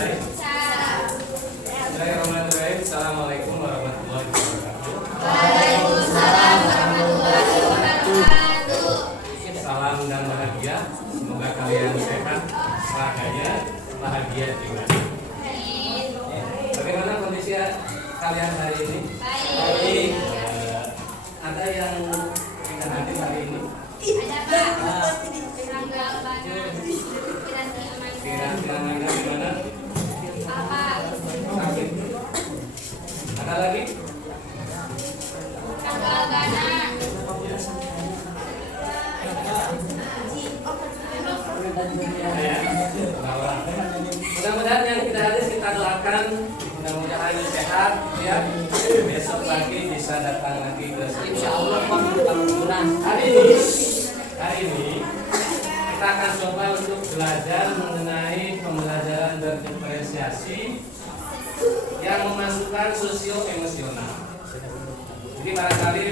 mulai. Bismillahirrahmanirrahim. Assalamualaikum warahmatullahi wabarakatuh. Waalaikumsalam warahmatullahi wabarakatuh. Salam dan bahagia. Semoga kalian sehat, bahagia, bahagia juga. Bagaimana kondisi kalian hari ini? Baik. Ada yang tidak hadir hari ini? Ada Pak. Kira-kira gimana? Apa? Sakit. Ada lagi? Tanggal gana. Mudah-mudahan yang tidak hadir kita doakan, mudah-mudahan sehat ya. Besok pagi bisa datang lagi ke sini. Insyaallah Hari ini kita akan coba untuk belajar mengenai pembelajaran berdiferensiasi yang memasukkan sosio-emosional. Jadi barangkali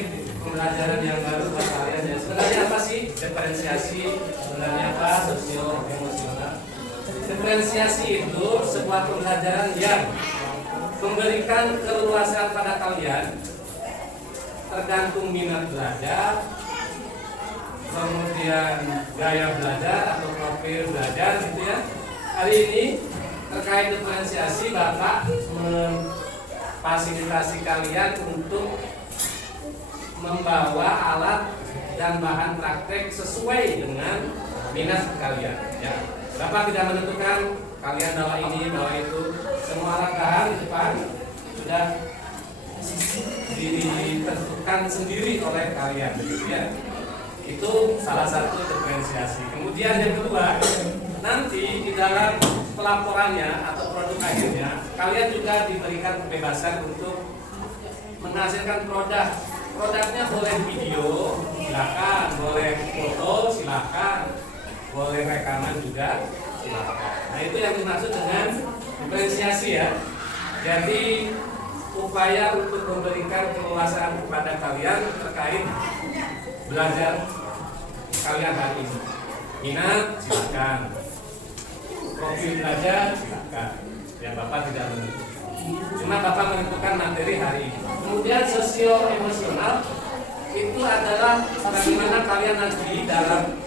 pembelajaran yang baru buat kalian ya. Sebenarnya apa sih diferensiasi? Sebenarnya apa sosio-emosional? Diferensiasi itu sebuah pembelajaran yang memberikan keleluasan pada kalian tergantung minat belajar, kemudian gaya belajar atau profil belajar gitu ya. Hari ini terkait diferensiasi Bapak memfasilitasi kalian untuk membawa alat dan bahan praktek sesuai dengan minat kalian ya. Bapak tidak menentukan kalian bawa ini, bawa itu. Semua alat bahan di depan sudah ditentukan sendiri oleh kalian ya. Itu salah satu diferensiasi. Kemudian yang kedua, nanti di dalam pelaporannya atau produk akhirnya kalian juga diberikan kebebasan untuk menghasilkan produk. Produknya boleh video, silakan, boleh foto, silakan, boleh rekaman juga, silakan. Nah itu yang dimaksud dengan diferensiasi ya. Jadi upaya untuk memberikan keleluasaan kepada kalian terkait belajar kalian hari ini. Minat silakan, profil belajar silakan. Ya Bapak tidak menentukan. Cuma Bapak menentukan materi hari ini. Kemudian sosio-emosional itu adalah bagaimana kalian nanti dalam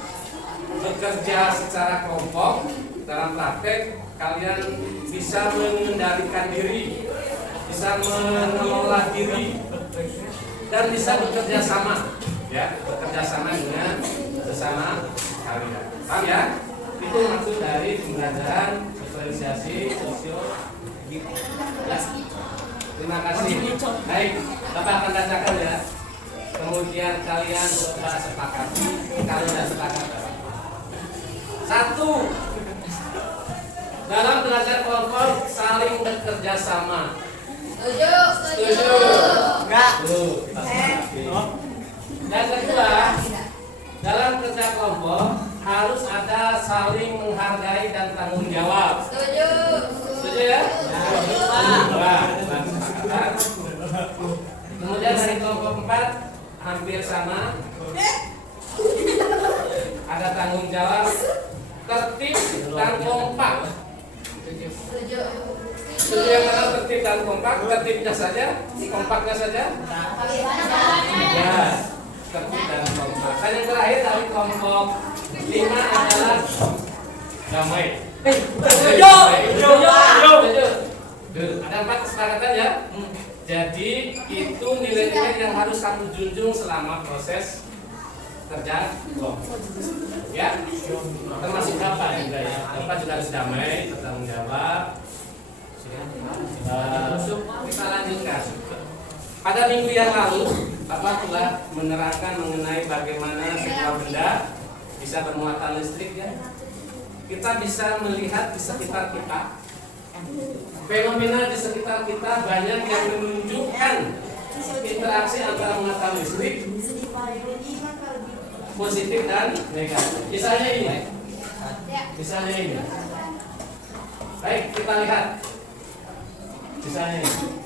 bekerja secara kelompok, dalam praktek kalian bisa mengendalikan diri, bisa mengelola diri, dan bisa bekerja sama, ya, bekerja sama dengan sesama kalian. Paham ya? Itu maksud dari pembelajaran diferensiasi sosio. Ya. Terima kasih. Baik, Bapak akan bacakan ya. Kemudian kalian coba sepakati. Kalau tidak sepakat, satu, dalam belajar kelompok saling bekerja sama. Setuju? Enggak. Dan kedua, dalam kerja kelompok harus ada saling menghargai dan tanggung jawab. Setuju ya? Kemudian dari kelompok 4 hampir sama. Ada tanggung jawab, tertib dan kompak. Setuju yang mana tertib dan kompak? Tertibnya saja, kompaknya saja. Ya, tertib dan kompak. Dan yang terakhir dari kelompok 5 adalah damai. Setuju. Ada 4 kesepakatan ya. Jadi itu nilai-nilai yang harus kamu junjung selama proses kerja kelompok. Ya, termasuk Bapak juga ya. Bapak juga harus damai, bertanggung jawab. Kita lanjutkan. Pada minggu yang lalu, Bapak telah menerangkan mengenai bagaimana sebuah benda bisa bermuatan listrik ya. Kita bisa melihat di sekitar kita. Fenomena di sekitar kita banyak yang menunjukkan interaksi antara muatan listrik positif dan negatif. Misalnya ini. Baik, kita lihat. Misalnya ini.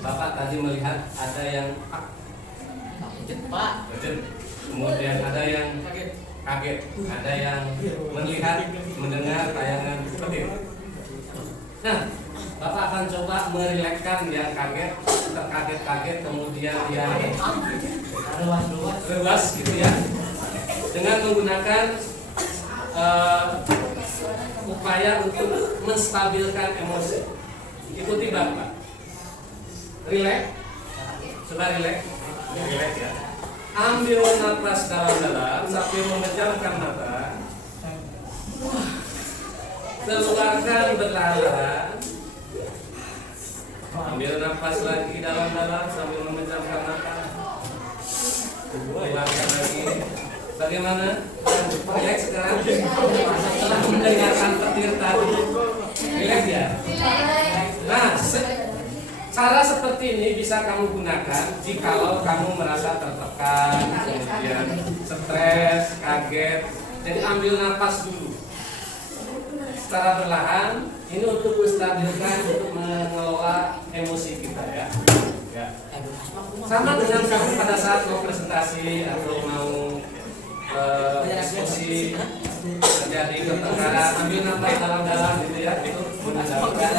Bapak tadi melihat ada yang Pak. kemudian ada yang kaget, ada yang melihat, mendengar tayangan seperti itu. Nah, Bapak akan coba merilekskan yang kaget, terkaget-kaget, kemudian yang lewas gitu ya, dengan menggunakan upaya untuk menstabilkan emosi. Ikuti Bapak. Rileks, coba rileks, rileks ya. Ambil nafas dalam-dalam sambil memejamkan mata. Keluarkan perlahan. Ambil nafas lagi dalam-dalam sambil memejamkan mata. Keluarkan lagi. Bagaimana? Rileks sekarang. Setelah mendengarkan petir tadi, rileks ya. Nah, cara seperti ini bisa kamu gunakan jikalau kamu merasa tertekan, kemudian stres, kaget. Jadi ambil nafas dulu secara perlahan. Ini untuk menstabilkan, untuk mengelola emosi kita ya. Sama dengan kamu pada saat mau presentasi atau mau diskusi terjadi pertengkaran, ambil nafas dalam-dalam gitu ya. Itu menandalkan.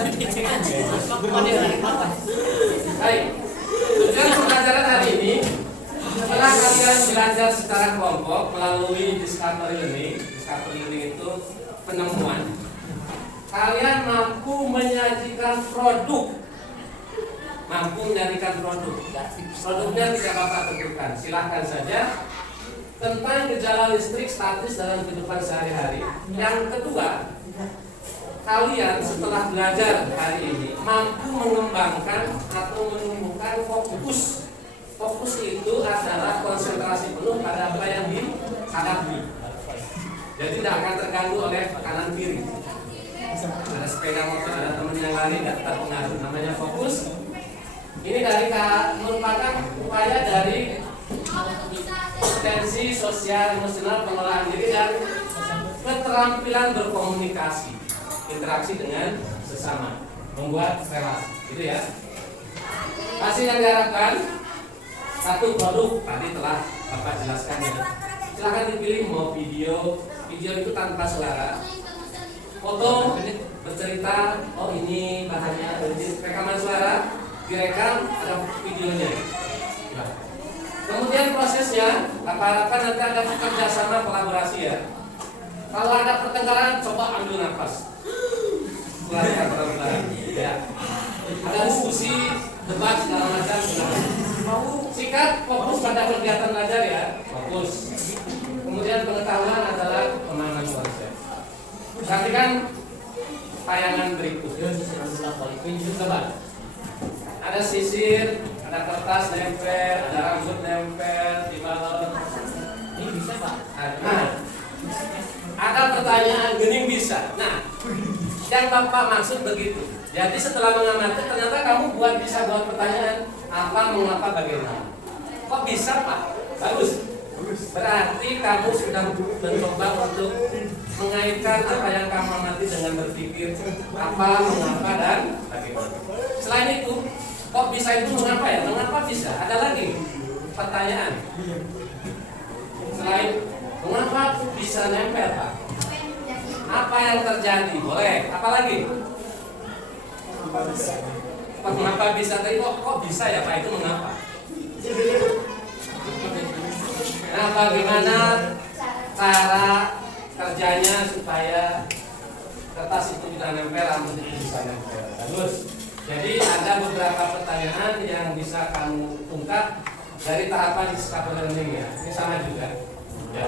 Baik, tujuan pembelajaran hari ini setelah kalian belajar secara kelompok melalui discovery learning itu penemuan. Kalian mampu menyajikan produk, produknya tidak Bapak tentukan. Silahkan saja tentang gejala listrik statis dalam kehidupan sehari-hari. Yang kedua, kalian setelah belajar hari ini mampu mengembangkan atau menumbuhkan fokus. Fokus itu adalah konsentrasi penuh pada apa yang dihadapi. Jadi tidak akan terganggu oleh kanan kiri. Ada sepeda motor, ada teman yang lari, tidak terpengaruh. Namanya fokus. Ini merupakan upaya dari kompetensi sosial emosional, pengelolaan diri, dan keterampilan berkomunikasi, interaksi dengan sesama, membuat relasi, gitu ya. Hasil yang diharapkan, satu produk tadi telah Bapak jelaskan ya. Silahkan dipilih mau video itu tanpa suara, foto bercerita, oh ini bahannya, rekaman suara direkam, ada videonya. Kemudian prosesnya, Bapak harapkan nanti ada kerjasama kolaborasi ya. Kalau ada pertengkaran, coba ambil nafas. Keluarkan pertengkaran. Ya. Ada diskusi, debat segala macam. Sikat, fokus pada kegiatan belajar ya. Fokus. Kemudian pengetahuan adalah pemahaman konsep. Perhatikan tayangan berikut. Coba. Ada sisir, ada kertas nempel, ada rambut nempel di balon. Ini bisa Pak? Nah, ada pertanyaan gening bisa. Nah, yang Bapak maksud begitu. Jadi setelah mengamati ternyata kamu bisa buat pertanyaan apa, mengapa, bagaimana. Kok bisa Pak? Bagus. Berarti kamu sudah mencoba untuk mengaitkan apa yang kamu amati dengan berpikir apa, mengapa, dan bagaimana. Selain itu, kok bisa itu mengapa ya? Mengapa bisa? Ada lagi pertanyaan. Selain mengapa bisa nempel Pak? Apa yang terjadi? Boleh. Apa lagi? Mengapa bisa tadi? Kok bisa ya Pak? Itu mengapa? Nah, bagaimana cara kerjanya supaya kertas itu bisa nempel, rambut itu bisa nempel? Bagus. Jadi ada beberapa pertanyaan yang bisa kamu ungkap dari tahapan discovery learning ya. Ini sama juga. Ya.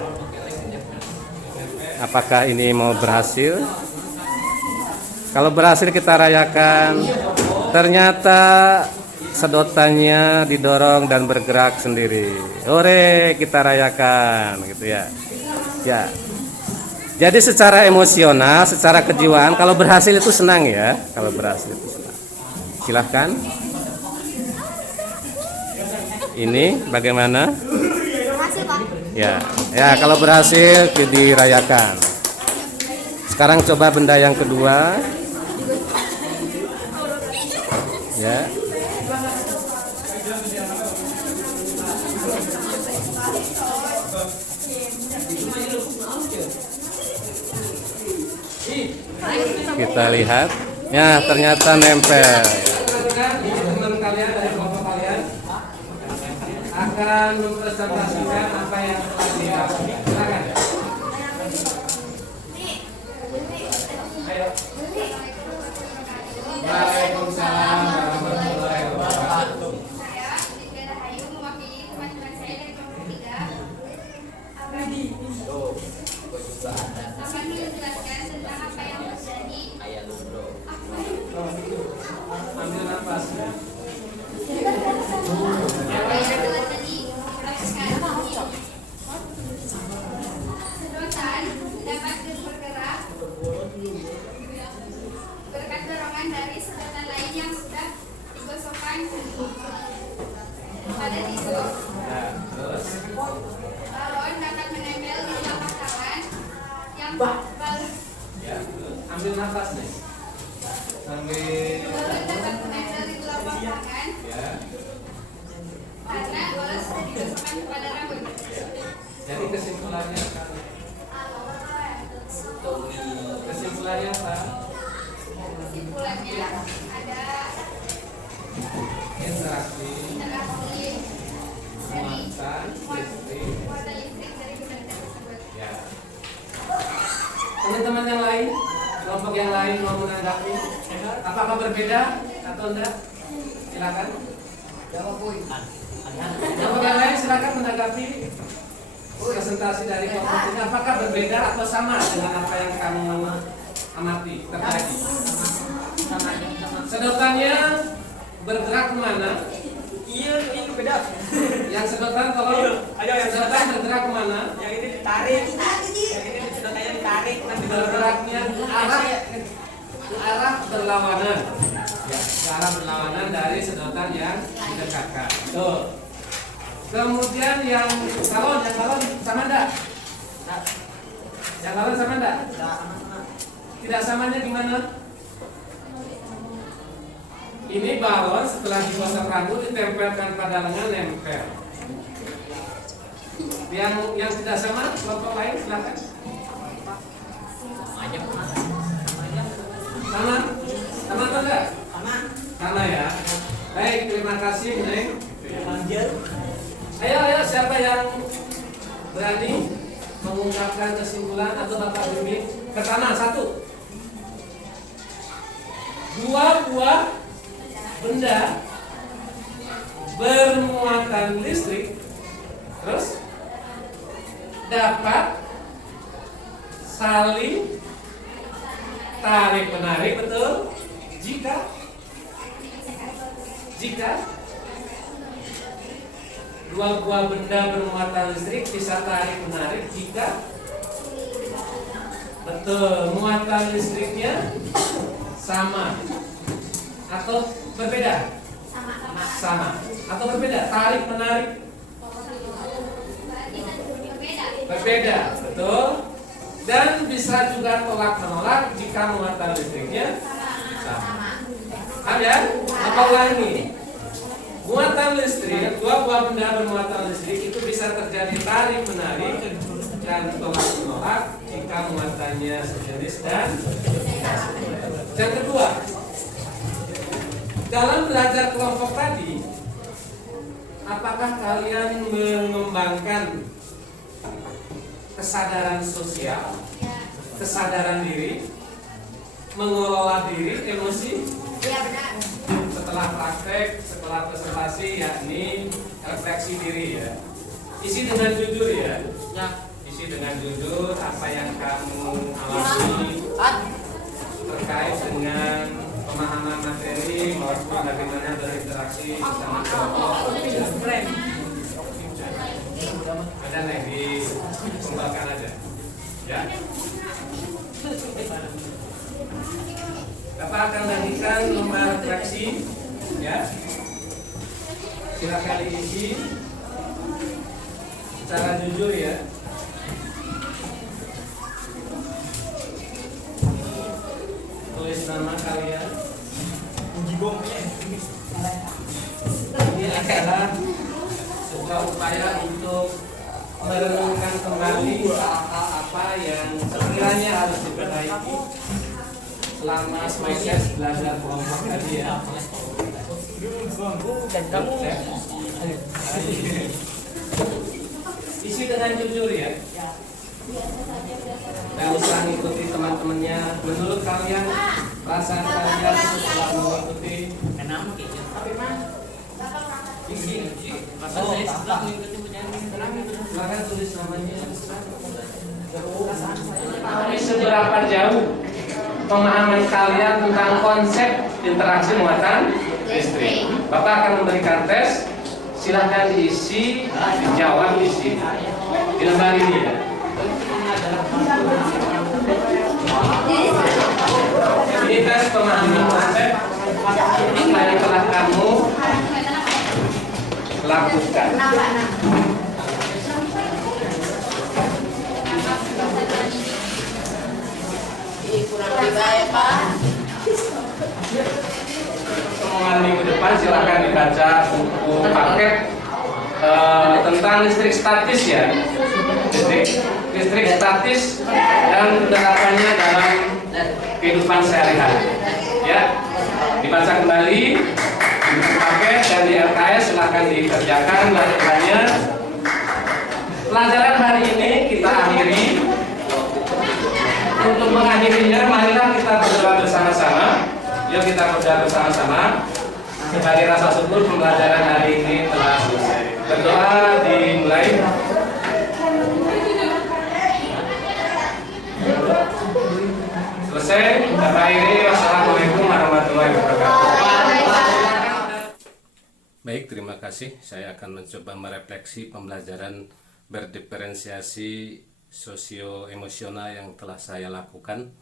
Apakah ini mau berhasil? Kalau berhasil kita rayakan. Ternyata sedotannya didorong dan bergerak sendiri. Hore, kita rayakan gitu ya. Ya. Jadi secara emosional, secara kejiwaan kalau berhasil itu senang ya. Kalau berhasil itu senang. Silahkan. Ini bagaimana? Berhasil Pak. Ya, ya kalau berhasil dirayakan. Sekarang coba benda yang kedua. Ya. Kita lihat. Ya, ternyata nempel. Teman kalian dari kelompok kalian akan mempresentasikan apa yang telah dilakukan. Silakan. Ayo. Waalaikumsalam warahmatullahi wabarakatuh. Saya Lydia Rahayu mewakili teman-teman saya dari kelompok 3 akan menjelaskan tentang apa yang terjadi. Ambil nafas. Apa yang telah tadi dilakukan. Sedotan dapat bergerak berkat dorongan dari sedotan lain yang sudah digosokkan pada tisu. Nah, terus Balon dapat menempel di telapak tangan yang ya, ambil nafas nih. Sambil balon dapat menempel di telapak tangan ya. karena balon sudah digosokkan kepada rambut. Jadi kesimpulannya apa? Kesimpulannya ada Interaksi interaksi dari muatan listrik. muatan listrik dari benda tersebut. Ya. Teman-teman yang lain, kelompok yang lain mau menanggapi, apakah berbeda atau enggak? Silakan. Kelompok yang lain silakan menanggapi presentasi dari kelompok ini. Apakah berbeda atau sama dengan apa yang kamu amati terjadi? Sedotannya bergerak kemana? Iya, ini beda. Yang sedotan kalau sedotan bergerak kemana? Yang ini ditarik. Yang ini sedotannya ditarik. Nanti Bergeraknya ke arah berlawanan, ya, ke arah berlawanan dari sedotan yang didekatkan. Tuh. Kemudian yang balon sama enggak? Yang balon sama enggak? Tidak samanya gimana? Ini balon setelah digosok rambut ditempelkan pada lengan, nempel. Yang tidak sama, kelompok lain silakan. Sama? Sama atau enggak? Sama ya. Baik, terima kasih Neng. Ayo, siapa yang berani mengungkapkan kesimpulan atau Bapak bimbing? Pertama, 1. 2 buah benda bermuatan listrik terus dapat saling tarik menarik, betul? Jika dua buah benda bermuatan listrik bisa tarik menarik jika betul muatan listriknya sama atau berbeda? Sama atau berbeda? Tarik menarik berbeda, betul. Dan bisa juga tolak menolak jika muatan listriknya sama. Ada? Apa ulangi? Muatan listrik, dua buah benda bermuatan listrik itu bisa terjadi tarik menarik dan tolak menolak jika muatannya sejenis dan yang kedua, dalam belajar kelompok tadi, apakah kalian mengembangkan kesadaran sosial, kesadaran diri, mengelola diri, emosi? Iya benar. Setelah praktek, setelah presentasi, yakni refleksi diri ya. Isi dengan jujur ya. Isi dengan jujur apa yang kamu alami terkait dengan pemahaman materi maupun bagaimana berinteraksi bersama kelompok. Ada lagi kembangkan aja, ya. Bapak akan bagikan lembar refleksi, ya. Silakan diisi secara jujur ya. upaya untuk merenungkan kembali hal-hal apa yang sekiranya harus diperbaiki selama proses belajar kelompok tadi ya. Dan kamu Isi dengan jujur ya. Tidak usah ngikuti teman-temannya. Menurut kalian, perasaan kalian setelah mengikuti isi. Silakan tulis namanya. Seberapa jauh pemahaman kalian tentang konsep interaksi muatan listrik? Bapak akan memberikan tes. Silahkan diisi, dijawab di sini. Di lembar ini ya. Ini tes pemahaman konsep yang telah kamu lakukan. kurang lebih baik, Pak. Omongan minggu depan silahkan dibaca buku paket tentang listrik statis ya. Listrik statis dan penerapannya dalam kehidupan sehari-hari. Ya, dibaca kembali di buku paket dan di LKS silahkan dikerjakan latihannya. Pelajaran hari ini kita akhiri. Untuk mengakhirinya, marilah kita berdoa bersama-sama. Yuk kita berdoa bersama-sama. Sebagai rasa syukur pembelajaran hari ini telah selesai. Berdoa dimulai. Selesai. Kita akhiri. Wassalamualaikum warahmatullahi wabarakatuh. Baik, terima kasih. Saya akan mencoba merefleksi pembelajaran berdiferensiasi sosio-emosional yang telah saya lakukan.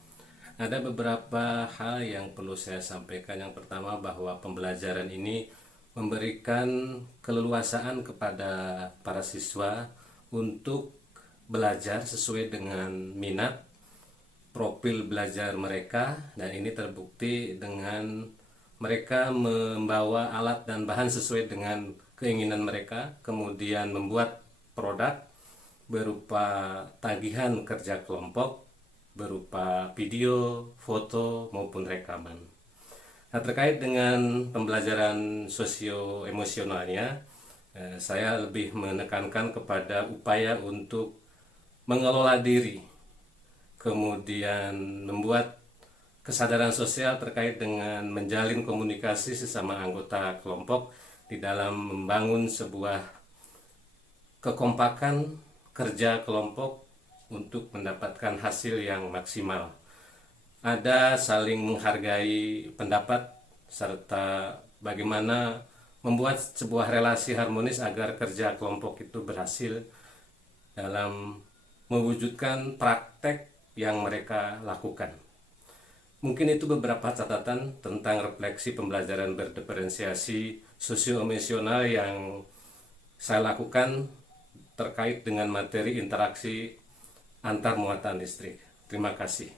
Ada beberapa hal yang perlu saya sampaikan. Yang pertama, bahwa pembelajaran ini memberikan keleluasaan kepada para siswa untuk belajar sesuai dengan minat, profil belajar mereka, dan ini terbukti dengan mereka membawa alat dan bahan sesuai dengan keinginan mereka, kemudian membuat produk berupa tagihan kerja kelompok, berupa video, foto, maupun rekaman. Nah, terkait dengan pembelajaran sosio-emosionalnya, saya lebih menekankan kepada upaya untuk mengelola diri, kemudian membuat kesadaran sosial terkait dengan menjalin komunikasi sesama anggota kelompok di dalam membangun sebuah kekompakan kerja kelompok untuk mendapatkan hasil yang maksimal. Ada saling menghargai pendapat serta bagaimana membuat sebuah relasi harmonis agar kerja kelompok itu berhasil dalam mewujudkan praktek yang mereka lakukan. Mungkin itu beberapa catatan tentang refleksi pembelajaran berdiferensiasi sosio-emosional yang saya lakukan terkait dengan materi interaksi antar muatan listrik. Terima kasih.